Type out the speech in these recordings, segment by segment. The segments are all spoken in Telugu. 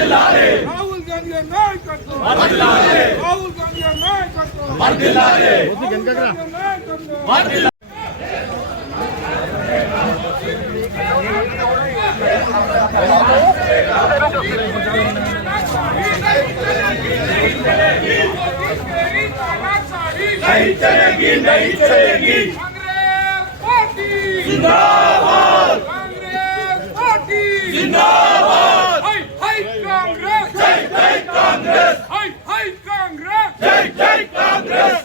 ராகுல் காந்தியை நாயகத்துவம் ராகுல் காந்தியை நாயகத்துவம் नहीं चलेगी नहीं चलेगी कांग्रेस पार्टी जिंदाबाद कांग्रेस पार्टी जिंदाबाद Jai Congress! Hai Hai Congress! Jai Jai Congress!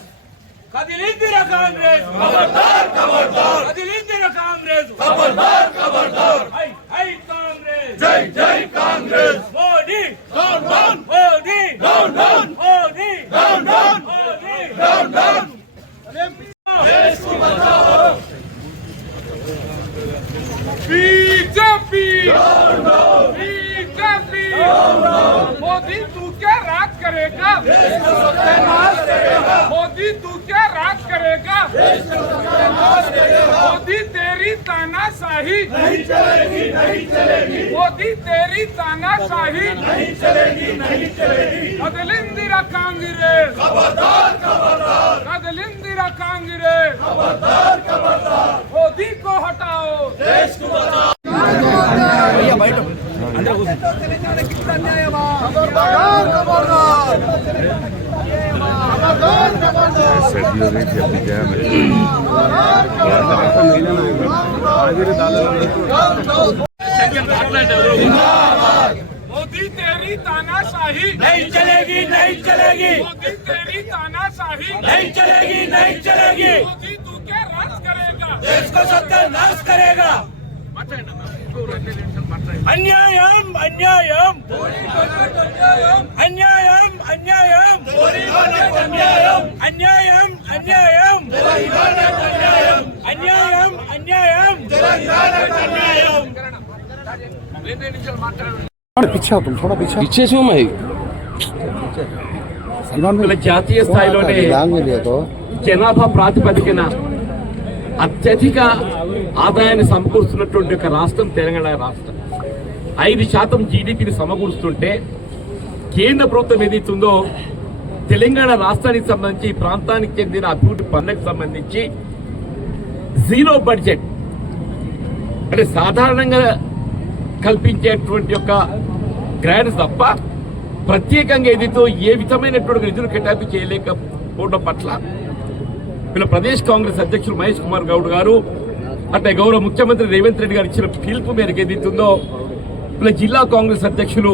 Kadil Indira Congress! Khabardar Khabardar! Kadil Indira Congress! Khabardar Khabardar! Hai Hai Congress! Jai Jai Congress! Modi! Down down! Modi! Down down! Modi! Down down! Modi! Down down! Alem Modi तू क्या राज करेगा? मोदी तेरी तानाशाही। नहीं चलेगी नहीं चलेगी मोदी तेरी तानाशाही। नहीं चलेगी नहीं चलेगी कदलिंदिरा कांग्रेस खबरदार खबरदार कदलिंदिरा कांग्रेस खबरदार खबरदार मोदी को हटाओ। देश को बचाओ भैया बैठो। अंदर घुसो। वीडियो रही थी अपनी जय मोदी तेरी तानाशाही। नहीं चलेगी नहीं चलेगी। मोदी तेरी तानाशाही। नहीं चलेगी नहीं चलेगी। मोदी तू क्या राज करेगा? देश को सत्यानाश करेगा। अन्यायम अन्यायम। అన్యాయం అన్యాయం. అన్యాయం అన్యాయం. అన్యాయం అన్యాయం. పిచ్చా జాతీయ స్థాయిలోనే జనాభా ప్రాతిపదికన అత్యధిక ఆదాయాన్ని సమకూరుస్తున్నటువంటి ఒక రాష్ట్రం తెలంగాణ రాష్ట్రం. ఐదు శాతం జీడిపిని సమకూరుస్తుంటే కేంద్ర ప్రభుత్వం ఏదైతుందో తెలంగాణ రాష్ట్రానికి సంబంధించి ప్రాంతానికి చెందిన అభివృద్ధి పనులకు సంబంధించి జీరో బడ్జెట్. అంటే సాధారణంగా కల్పించేటువంటి యొక్క గ్రాంట్స్ తప్ప ప్రత్యేకంగా ఏదైతే ఏ విధమైనటువంటి నిధులు కేటాయింపు చేయలేకపోవడం పట్ల వీళ్ళ ప్రదేశ్ కాంగ్రెస్ అధ్యక్షులు మహేష్ కుమార్ గౌడ్ గారు అంటే గౌరవ ముఖ్యమంత్రి రేవంత్ రెడ్డి గారు ఇచ్చిన పిలుపు మేరకు ఏదైతుందో ఇలా జిల్లా కాంగ్రెస్ అధ్యక్షులు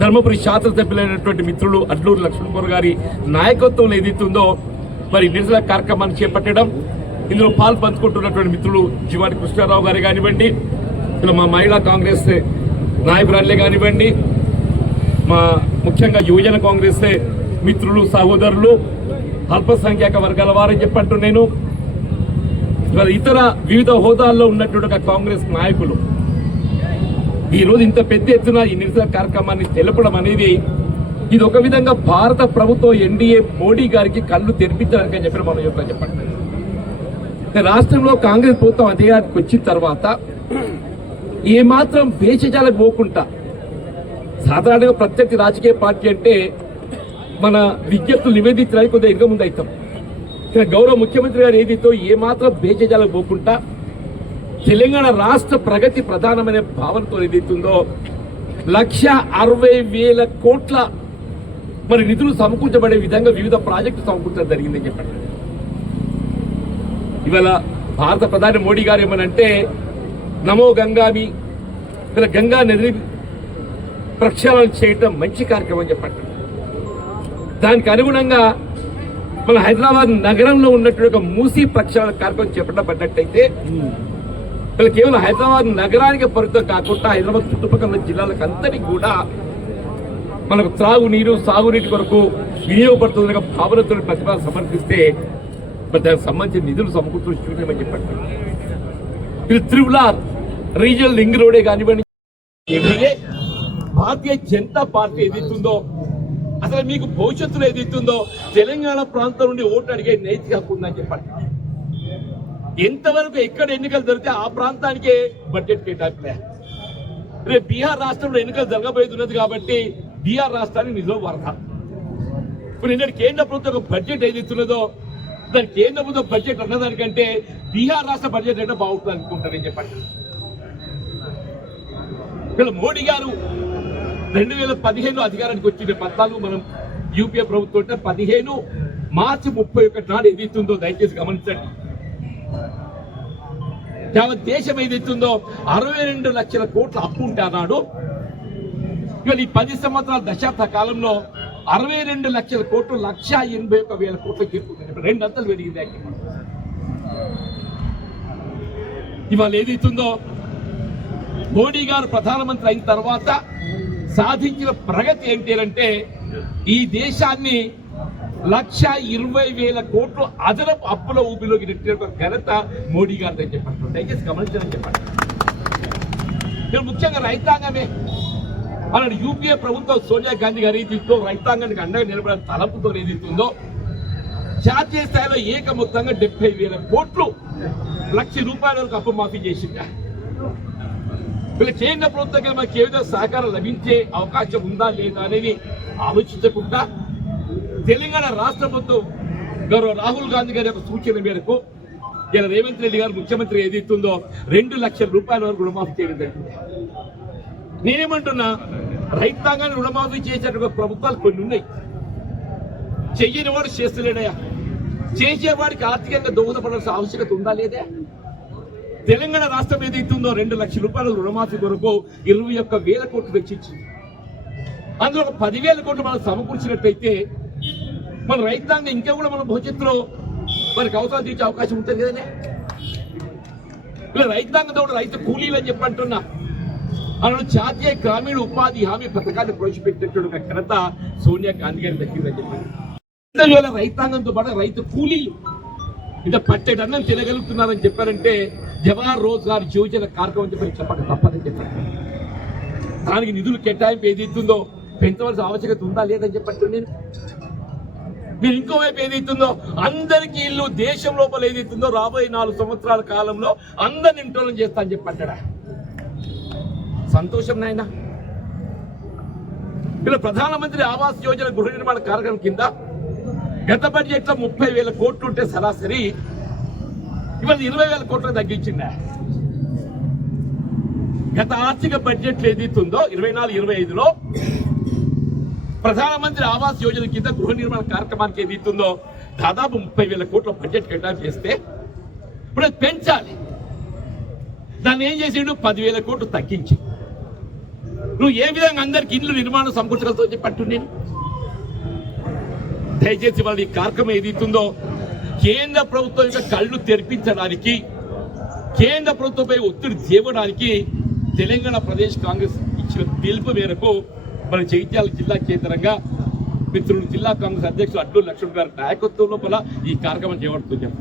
ధర్మపురి శాసనసభ్యులైనటువంటి మిత్రులు అడ్లూరు లక్ష్మణ్ గారి నాయకత్వంలో ఏదైతుందో మరి నిరసన కార్యక్రమాన్ని చేపట్టడం ఇందులో పాలు పంచుకుంటున్నటువంటి మిత్రులు జీవాని కృష్ణారావు గారు కానివ్వండి ఇలా మా మహిళా కాంగ్రెస్ నాయకురాలే కానివ్వండి మా ముఖ్యంగా యువజన కాంగ్రెస్ మిత్రులు సహోదరులు అల్పసంఖ్యాక వర్గాల వారని చెప్పంటూ నేను ఇతర వివిధ హోదాల్లో ఉన్నటువంటి కాంగ్రెస్ నాయకులు ఈ రోజు ఇంత పెద్ద ఎత్తున ఈ నిరసన కార్యక్రమాన్ని తెలపడం అనేది ఇది ఒక విధంగా భారత ప్రభుత్వం ఎన్డీఏ మోడీ గారికి కళ్ళు తెరిపించడానికి అని చెప్పి మనం యొక్క చెప్పండి. రాష్ట్రంలో కాంగ్రెస్ ప్రభుత్వం అధికారానికి వచ్చిన తర్వాత ఏమాత్రం వేషజాలకు పోకుండా సాధారణంగా ప్రత్యర్థి రాజకీయ పార్టీ అంటే మన విజ్ఞప్తులు నివేదించడానికి కొద్దిగా ఇంకా ముందు అవుతాం గౌరవ ముఖ్యమంత్రి గారు ఏదితో ఏమాత్రం భేషజాలకు పోకుండా తెలంగాణ రాష్ట్ర ప్రగతి ప్రధానమైన భావనతో ఏదైతుందో లక్ష అరవై వేల కోట్ల మరి నిధులు సమకూర్చబడే విధంగా వివిధ ప్రాజెక్టులు సమకూర్చడం జరిగిందని చెప్పండి. ఇవాళ భారత ప్రధాని మోడీ గారు ఏమనంటే నమో గంగామి ఇలా గంగా నది ప్రక్షాళన చేయటం మంచి కార్యక్రమం చెప్పండి. దానికి అనుగుణంగా మన హైదరాబాద్ నగరంలో ఉన్నటువంటి ఒక మూసీ ప్రక్షాళన కార్యక్రమం చేపట్టబడ్డట్టయితే వీళ్ళు కేవలం హైదరాబాద్ నగరానికి పరిమితం కాకుండా హైదరాబాద్ చుట్టుపక్కల జిల్లాలకు అందరికీ కూడా మనకు త్రాగునీరు సాగునీటి కొరకు వినియోగపడుతుందనే భావనతో ప్రతిపాదన సమర్పిస్తే మరి దానికి సంబంధించిన నిధులు సమకూర్చుని చూడమని చెప్పండి ఇది త్రిపుల రీజనల్ లింక్ రోడే కానివ్వండి. భారతీయ జనతా పార్టీ ఏదైతుందో అసలు మీకు భవిష్యత్తులో ఏదైతుందో తెలంగాణ ప్రాంతం నుండి ఓటు అడిగే నైతిక హక్కు ఉందని చెప్పండి ఎంతవరకు ఎక్కడ ఎన్నికలు జరిగితే ఆ ప్రాంతానికే బడ్జెట్ కేటాయింపులే. రేపు బీహార్ రాష్ట్రంలో ఎన్నికలు జరగబోయేది కాబట్టి బీహార్ రాష్ట్రానికి నిజం వరద. ఇప్పుడు నిన్న కేంద్ర ప్రభుత్వం బడ్జెట్ ఏదైతున్నదో దాని కేంద్ర ప్రభుత్వం బడ్జెట్ అన్నదానికంటే బీహార్ రాష్ట్ర బడ్జెట్ అంటే బాగుంటుంది అనుకుంటారని చెప్పండి. ఇక్కడ మోడీ గారు రెండు వేల పదిహేను అధికారానికి వచ్చిన పద్నాలుగు మనం యూపీఏ ప్రభుత్వం అంటే పదిహేను మార్చి ముప్పై ఒకటి నాడు ఏదైతుందో దయచేసి గమనించండి. యావత్ దేశం ఏదైతుందో అరవై రెండు లక్షల కోట్ల అప్పు ఉంటే అన్నాడు ఇవాళ ఈ పది సంవత్సరాల దశాబ్ద కాలంలో అరవై రెండు లక్షల కోట్లు లక్ష ఎనభై ఒక వేల కోట్లు చేరుకుంది రెండు అంతలు పెరిగింది ఇవాళ ఏదైతుందో మోడీ గారు ప్రధానమంత్రి అయిన తర్వాత సాధించిన ప్రగతి ఏంటి అంటే ఈ దేశాన్ని లక్ష ఇరవై వేల కోట్లు అదనపు అప్పుల ఊపిలోకి నెట్టిన ఒక ఘనత మోడీ గారితో చెప్పండి. దయచేసి గమనించాలని చెప్పండి. మీరు ముఖ్యంగా రైతాంగమే. అలాంటి యూపీఏ ప్రభుత్వం సోనియా గాంధీ గారు ఏదైతుందో రైతాంగానికి అండగా నిలబడే తలపుతో ఏదిస్తుందో జాతీయ స్థాయిలో ఏక మొత్తంగా డెబ్బై వేల కోట్లు లక్ష రూపాయల వరకు అప్పు మాఫీ చేసిందా. వీళ్ళ కేంద్ర ప్రభుత్వం మనకి ఏ విధంగా సహకారం లభించే అవకాశం ఉందా లేదా అనేది ఆలోచించకుండా తెలంగాణ రాష్ట్ర ప్రభుత్వం గౌరవ రాహుల్ గాంధీ గారి యొక్క సూచన మేరకు ఇలా రేవంత్ రెడ్డి గారు ముఖ్యమంత్రి ఏదైతుందో రెండు లక్షల రూపాయల వరకు రుణమాఫీ చేయడం జరిగింది. నేనేమంటున్నా రైతాంగాన్ని రుణమాఫీ చేసేటువంటి ప్రభుత్వాలు కొన్ని ఉన్నాయి. చెయ్యని వాడు చేస్తలేడయా చేసేవాడికి ఆర్థికంగా దోహదపడాల్సిన ఆవశ్యకత ఉందా లేదా? తెలంగాణ రాష్ట్రం ఏదైతుందో రెండు లక్షల రూపాయల రుణమాఫీ కొరకు ఇరవై ఒక్క వేల కోట్లు వెచ్చించింది. అందులో ఒక పదివేల కోట్లు మనం సమకూర్చినట్టయితే మన రైతాంగం ఇంకా కూడా మన భవిష్యత్తులో మనకి అవసరాలు తీర్చే అవకాశం ఉంటుంది కదనే ఇలా రైతాంగంతో కూడా రైతు కూలీలు అని చెప్పి అంటున్నా. అలా జాతీయ గ్రామీణ ఉపాధి హామీ పథకాన్ని ప్రవేశపెట్టినటువంటి ఒక ఘనత సోనియా గాంధీ గారి దక్కిందని చెప్పారు రైతాంగంతో పాటు రైతు కూలీలు ఇంత పట్టెడన్నం తినగలుగుతున్నారని చెప్పారంటే జవహర్ రోజ్గార్ యోజన కార్యక్రమం చెప్పి చెప్పక తప్పదని చెప్పారు దానికి నిధులు కేటాయింపు ఏది ఏదైతుందో పెంచవలసిన ఆవశ్యకత ఉందా లేదని చెప్పట్టు నేను. మీరు ఇంకోవైపు ఏదైతుందో అందరికీ ఇల్లు దేశం లోపల ఏదైతుందో రాబోయే నాలుగు సంవత్సరాల కాలంలో అందరిని ఇంటోలం చేస్తా అని చెప్పంటాడా? సంతోషం నాయన? ఇలా ప్రధానమంత్రి ఆవాస్ యోజన గృహ నిర్మాణ కార్యక్రమం కింద గత బడ్జెట్లో ముప్పై వేల కోట్లు ఉంటే సరాసరి ఇవాళ ఇరవై వేల కోట్లు తగ్గించిందా? గత ఆర్థిక బడ్జెట్ ఏదైతుందో ఇరవై నాలుగు ఇరవై ఐదులో ప్రధానమంత్రి ఆవాస్ యోజన కింద గృహ నిర్మాణ కార్యక్రమానికి ఏదైతుందో దాదాపు ముప్పై వేల కోట్ల బడ్జెట్ కేటాయింపు చేస్తే ఇప్పుడు అది పెంచాలి. దాన్ని ఏం చేసిండు? పదివేల కోట్లు తగ్గించి. నువ్వు ఏ విధంగా అందరికి ఇల్లు నిర్మాణం సమకూర్చగలతో చెప్పట్టు నేను దయచేసి వాళ్ళ ఈ కార్యక్రమం ఏదైతుందో కేంద్ర ప్రభుత్వం యొక్క కళ్ళు తెరిపించడానికి కేంద్ర ప్రభుత్వంపై ఒత్తిడి తేవడానికి తెలంగాణ ప్రదేశ్ కాంగ్రెస్ ఇచ్చిన పిలుపు మేరకు మన జగిత్యాల జిల్లా కేంద్రంగా. మిత్రుడు జిల్లా కాంగ్రెస్ అధ్యక్షులు అడ్డూరు లక్ష్మణ్ గారి నాయకత్వం లోపల ఈ కార్యక్రమం చేపడుతున్నాం.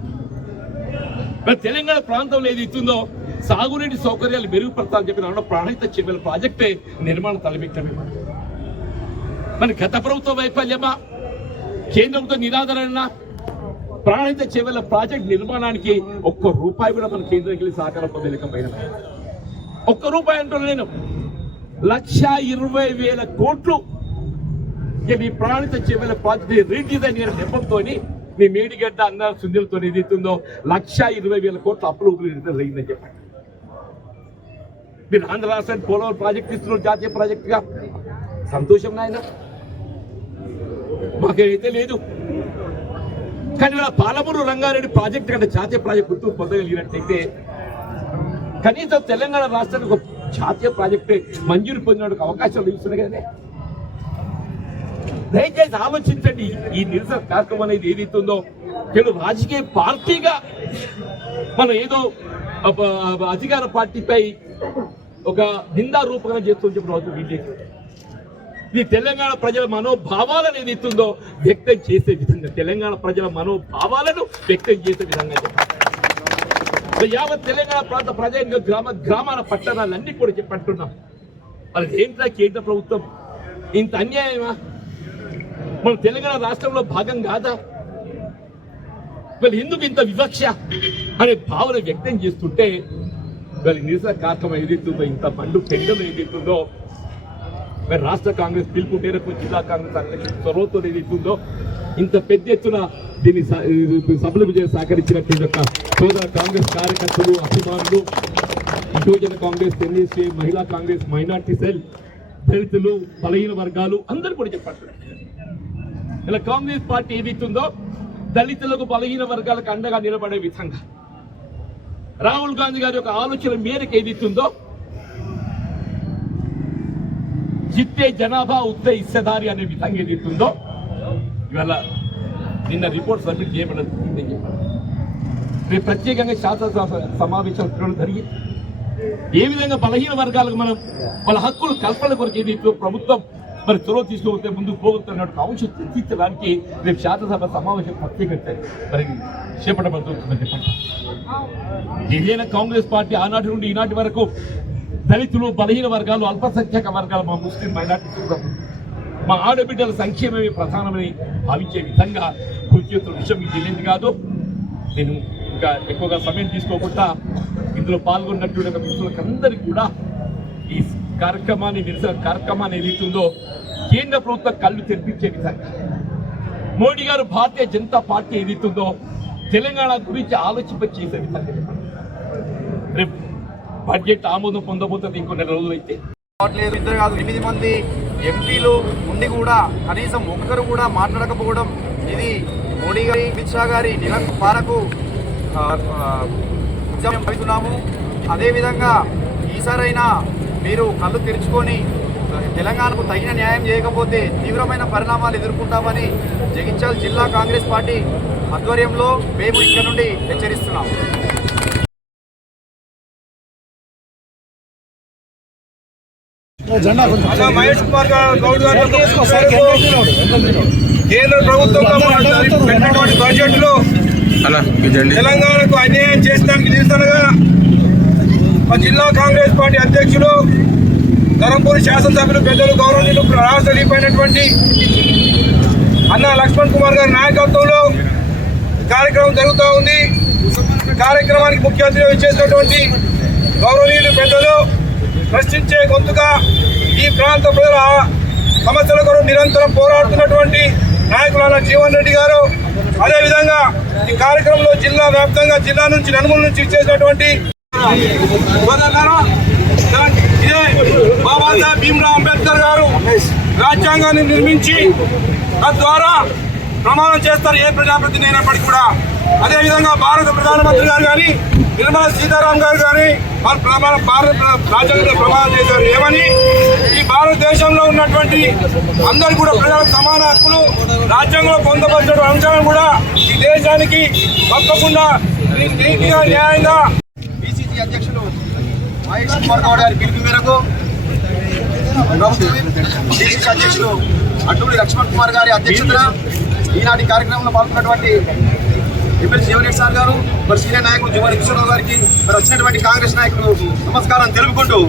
మరి తెలంగాణ ప్రాంతంలో ఏది ఇస్తుందో సాగునీటి సౌకర్యాలు మెరుగుపడతారని చెప్పిన అన్న ప్రాణహిత చర్యల ప్రాజెక్టే నిర్మాణం తలపెట్టమే మరి గత ప్రభుత్వ వైఫల్యమా? కేంద్రంతో నిరాదరణ ప్రాణహిత చెరువుల ప్రాజెక్ట్ నిర్మాణానికి ఒక్క రూపాయి కూడా మన కేంద్రానికి వెళ్ళి సహకారం పొందలేకపోయినా. ఒక్క రూపాయి అంటున్నా నేను. లక్ష ఇరవై వేల కోట్లు. ఇక నీ ప్రాణిత చెవుల ప్రాజెక్ట్ రీడిజైన్ నెపంతో నీ మేడిగడ్డ అన్న సుందరతో ఏదైతుందో లక్ష ఇరవై వేల కోట్ల అప్పులు జరిగిందని చెప్పండి. మీరు ఆంధ్ర రాష్ట్రానికి పోలవరం ప్రాజెక్ట్ ఇస్తున్నారు జాతీయ ప్రాజెక్టుగా. సంతోషం నాయన. మాకేదైతే లేదు. కానీ ఇలా పాలమూరు రంగారెడ్డి ప్రాజెక్ట్ కంటే జాతీయ ప్రాజెక్ట్ గుర్తు పొందగలిగినట్టయితే కనీసం తెలంగాణ రాష్ట్రానికి ఒక జాతీయ ప్రాజెక్టు మంజూరు పొందినందుకు అవకాశం లభిస్తున్నాయి కదండి దయచేసి ఆలోచించండి ఈ నిరసన కార్యక్రమం అనేది ఏదైతుందో నేను రాజకీయ పార్టీగా మనం ఏదో అధికార పార్టీపై ఒక నిందా రూపకం చేస్తూ చెప్పిన బీజేపీ ఇది తెలంగాణ ప్రజల మనోభావాలను ఏదైతుందో వ్యక్తం చేసే విధంగా తెలంగాణ ప్రజల మనోభావాలను వ్యక్తం చేసే విధంగా చెప్పాలి. యావత్ తెలంగాణ ప్రాంత ప్రజా గ్రామ గ్రామాల పట్టణాలన్నీ కూడా చెప్పంటున్నాం వాళ్ళకి ఏంట్రా కేంద్ర ప్రభుత్వం? ఇంత అన్యాయమా? మన తెలంగాణ రాష్ట్రంలో భాగం కాదా? మరి ఎందుకు ఇంత వివక్ష అనే భావన వ్యక్తం చేస్తుంటే మరి నిరసన కార్యక్రమం ఏదైతుందో ఇంత పండు పెండలు ఏదైతుందో మరి రాష్ట్ర కాంగ్రెస్ పిలుపు మేరకు జిల్లా కాంగ్రెస్ అధ్యక్షుడు చొరవతో ఏదైతుందో ఇంత పెద్ద ఎత్తున దీన్ని సభలు సభల విజయం సహకరించినటువంటి యొక్క సోదర కాంగ్రెస్ కార్యకర్తలు అభిమానులు యువజన కాంగ్రెస్ ఎన్ఎస్ఏ మహిళా కాంగ్రెస్ మైనార్టీ సెల్ దళితులు బలహీన వర్గాలు అందరూ కూడా చెప్పారు. ఇలా కాంగ్రెస్ పార్టీ ఏదైతుందో దళితులకు బలహీన వర్గాలకు అండగా నిలబడే విధంగా. రాహుల్ గాంధీ గారి యొక్క ఆలోచన మేరకు ఏదైతుందో జిత్తే జనాభా ఉత్తే ఇస్సేదారి అనే విధంగా ఏదైతుందో ఇవాళ నిన్న రిపోర్ట్ సబ్మిట్ చేయబడదు రేపు ప్రత్యేకంగా శాసనసభ సమావేశాలు పెట్టడం జరిగింది ఏ విధంగా బలహీన వర్గాలకు మనం వాళ్ళ హక్కులు కల్పన కొరకు ఏది ప్రభుత్వం మరి చొరవ తీసుకుపోతే ముందుకు పోగొతున్న అంశం తీర్చడానికి రేపు శాసనసభ సమావేశం ప్రత్యేకంగా మరి చేపట్టబడుతుందని చెప్పండి. ఏదైనా కాంగ్రెస్ పార్టీ ఆనాటి నుండి ఈనాటి వరకు దళితులు బలహీన వర్గాలు అల్పసంఖ్యాక వర్గాలు మా ముస్లిం మైనార్టీ మా ఆడబిడ్డల సంక్షేమమే ప్రధానమని భావించే విధంగా కృషి విషయం మీకు తెలియదు కాదు. నేను ఇంకా ఎక్కువగా సమయం తీసుకోకుండా ఇందులో పాల్గొన్నటువంటి మిత్రులకు అందరికీ కూడా ఈ కార్యక్రమాన్ని నిరసన కార్యక్రమాన్ని ఏదైతుందో కేంద్ర ప్రభుత్వం కళ్ళు తెరిపించే విధంగా. మోడీ గారు భారతీయ జనతా పార్టీ ఏదైతుందో తెలంగాణ గురించి ఆలోచింప చేసే విధంగా. రేపు బడ్జెట్ ఆమోదం పొందబోతుంది ఇంకో నెల రోజులైతే కాదు ఎనిమిది మంది ఎంపీలు ఉండి కూడా కనీసం ఒక్కరు కూడా మాట్లాడకపోవడం ఇది మోడీ గారి అమిత్ షా గారి నిరంకుశ భావిస్తున్నాము అదేవిధంగా ఈసారైనా మీరు కళ్ళు తెరుచుకొని తెలంగాణకు తగిన న్యాయం చేయకపోతే తీవ్రమైన పరిణామాలు ఎదుర్కొంటామని జగిత్యాల జిల్లా కాంగ్రెస్ పార్టీ ఆధ్వర్యంలో మేము ఇక్కడ నుండి హెచ్చరిస్తున్నాము. మహేష్ కుమార్ గౌడ్ గారి కేంద్ర పెట్టినటువంటి బడ్జెట్లో తెలంగాణకు అన్యాయం చేసడానికి నిరసనగా మా జిల్లా కాంగ్రెస్ పార్టీ అధ్యక్షులు ధరంపూరి శాసనసభ్యులు పెద్దలు గౌరవనీయులు రాష్ట్ర అయినటువంటి అన్న లక్ష్మణ్ కుమార్ గారి నాయకత్వంలో కార్యక్రమం జరుగుతూ ఉంది. కార్యక్రమానికి ముఖ్య అతిథిగా ఇచ్చేసినటువంటి గౌరవనీయులు పెద్దలు ప్రశ్నించే గొంతుగా ఈ ప్రాంత ప్రజల సమస్యల కొరకు నిరంతరం పోరాడుతున్నటువంటి నాయకులైన జీవన్ రెడ్డి గారు అదేవిధంగా ఈ కార్యక్రమంలో జిల్లా వ్యాప్తంగా జిల్లా నుంచి నలుగురు నుంచి ఇచ్చేసినటువంటి ఇదే బాబాసాహెబ్ భీమ్రావ్ అంబేద్కర్ గారు రాజ్యాంగాన్ని నిర్మించి తద్వారా ప్రమాణం చేస్తారు ఏ ప్రజాప్రతినిధి అయినప్పటికీ కూడా. అదేవిధంగా భారత ప్రధానమంత్రి గారు కానీ నిర్మలా సీతారాం గారు కానీ వారు ప్రమాణ భారత రాజ్యాంగంలో ప్రమాణం చేశారు. ఏమని? ఈ భారతదేశంలో ఉన్నటువంటి అందరు కూడా ప్రజలకు సమాన హక్కులు రాజ్యాంగంలో పొందవలసిన అంశాలను కూడా ఈ దేశానికి తప్పకుండా నీతిగా న్యాయంగా బీసీసీ అధ్యక్షులు మహేష్ కుమార్ గౌడ్ గారి పిలుపు మేరకు బీసీసీ అధ్యక్షులు అడ్డూరి లక్ష్మణ్ కుమార్ గారి అధ్యక్షతన ఈనాటి కార్యక్రమంలో పాల్గొన్నటువంటి ఎమ్మెల్యే జీవరెడ్డి సార్ గారు మరి సీనియర్ నాయకుడు జీవన్ కిషోర్ గారికి మరి వచ్చినటువంటి కాంగ్రెస్ నాయకులు నమస్కారం తెలుపుకుంటూ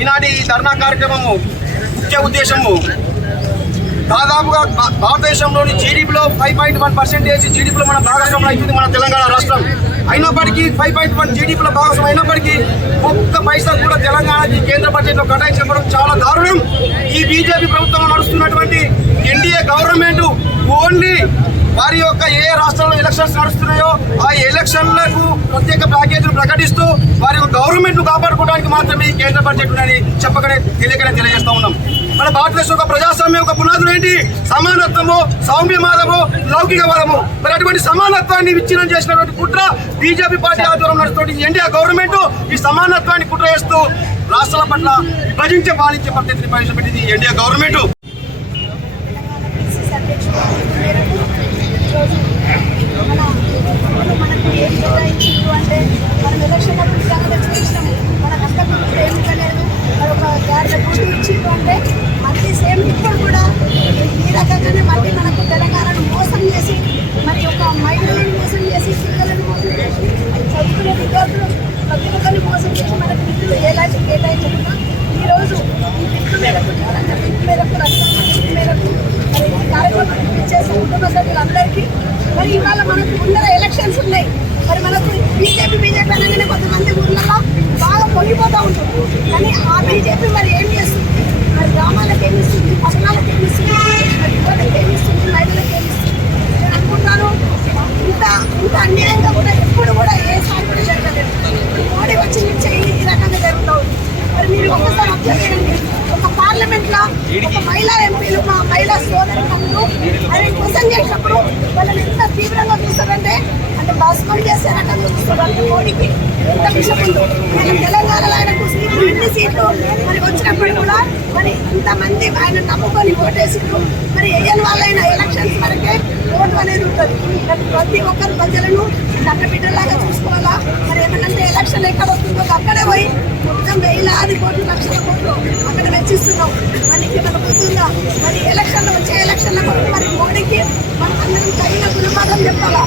ఈనాటి ఈ ధర్నా కార్యక్రమము ముఖ్య ఉద్దేశము దాదాపుగా భా- భారతదేశంలోని జీడీపీలో ఫైవ్ పాయింట్ వన్ పర్సెంటేజ్ జీడీపీలో మన భాగస్వామ్యం అయిపోయింది మన తెలంగాణ రాష్ట్రం. అయినప్పటికీ ఫైవ్ పాయింట్ వన్ జీడీపీలో భాగస్వామ్యం అయినప్పటికీ ఒక్క పైసా కూడా తెలంగాణకి కేంద్ర బడ్జెట్లో కేటాయించడం చాలా దారుణం. ఈ బీజేపీ ప్రభుత్వం నడుస్తున్నటువంటి ఎన్డీఏ గవర్నమెంట్ ఓన్లీ వారి యొక్క ఏ రాష్ట్రంలో ఎలక్షన్స్ నడుస్తున్నాయో ఆ ఎలక్షన్లకు ప్రత్యేక ప్యాకేజీలు ప్రకటిస్తూ వారి యొక్క గవర్నమెంట్ను కాపాడుకోవడానికి మాత్రమే ఈ కేంద్ర బడ్జెట్ ఉందని చెప్పకనే తెలియకనే తెలియజేస్తా ఉన్నాం. మన భారతదేశం యొక్క ప్రజాస్వామ్యం యొక్క పునాదులు ఏంటి? సమానత్వము సౌమ్యవాదము లౌకికవాదము. మరి అటువంటి సమానత్వాన్ని విచ్ఛిన్నం చేసినటువంటి కుట్ర బీజేపీ పార్టీ ఆధ్వర్యంలో నడుస్తున్న ఎన్డీఆర్ గవర్నమెంట్ ఈ సమానత్వాన్ని కుట్ర చేస్తూ రాష్ట్రాల పట్ల విభజించే పాలించే పద్ధతిని ప్రవేశపెట్టింది ఎన్డీఆర్ గవర్నమెంట్ పిసిసి అధ్యక్షుడు మేరకు ఈరోజు మన ఇప్పుడు మనకు ఏం కేటాయించారు అంటే మనం ఎలక్షన్ అప్పుడు నిజంగా చూసినాము మన కష్టపడి ఏం ఇవ్వలేదు మరి ఒక గ్యారెంటీ ఇచ్చిండ్రు అంటే మళ్ళీ సేమ్ అందరికీ మరి ఇవాళ మనకు ముందర ఎలక్షన్స్ ఉన్నాయి. మరి మనకు బీజేపీ బీజేపీ అనగానే కొంతమంది ఊర్లలో బాగా పొంగిపోతూ ఉంటుంది కానీ ఆ బీజేపీ మరి ఏం చేస్తుంది? మరి గ్రామాలకు ఏమి ఇస్తుంది? పట్టణాలకు ఏమి ఇస్తుంది? మరి యువతకు ఏమి ఇస్తుంది? మహిళలకు ఏమి ఇస్తుంది? నేను అనుకుంటున్నాను ఇంత ఇంత అన్యాయంగా కూడా ఎప్పుడు కూడా ఏ సారి కూడా జరగలేదు. మోడీ వచ్చి నుంచి ఈ రకంగా జరుగుతూ ఉంది. మరి మీరు ఒక్కసారి అబ్జర్వ్ చేయండి. ఒక మహిళా ఎంపీలు మా మహిళా సోదరులు ఆయన క్వశ్చన్ చేసినప్పుడు వాళ్ళని ఎంత తీవ్రంగా చూస్తారంటే అంటే భస్మం చేసే రకంగా చూస్తారు. మోడీకి ఎంత విషయం ఉందో. మన తెలంగాణలో ఆయనకు సీట్లు ఎన్ని సీట్లు మరి వచ్చినప్పుడు కూడా మరి ఇంతమంది ఆయన నమ్ముకొని ఓటేసిండ్రు. మరి వేయని వాళ్ళైనా ఎలక్షన్స్ వరకే ఓటు అనేది ఉంటుంది. ప్రతి ఒక్కరు ప్రజలను నల్ల బిడ్డలాగా చూసుకోవాలా? మరి ఏమనంటే ఎలక్షన్ ఎక్కడ వస్తుందో అక్కడే పోయి మొత్తం వేలాది కోట్లు లక్షల కోట్లు అక్కడ వెచ్చిస్తున్నాం. మరి మన పోతుందా మరి ఎలక్షన్లు వచ్చే ఎలక్షన్ల కొరకు మరి మోడీకి మనం అందరం తగిన గుణపాఠం చెప్పాలా?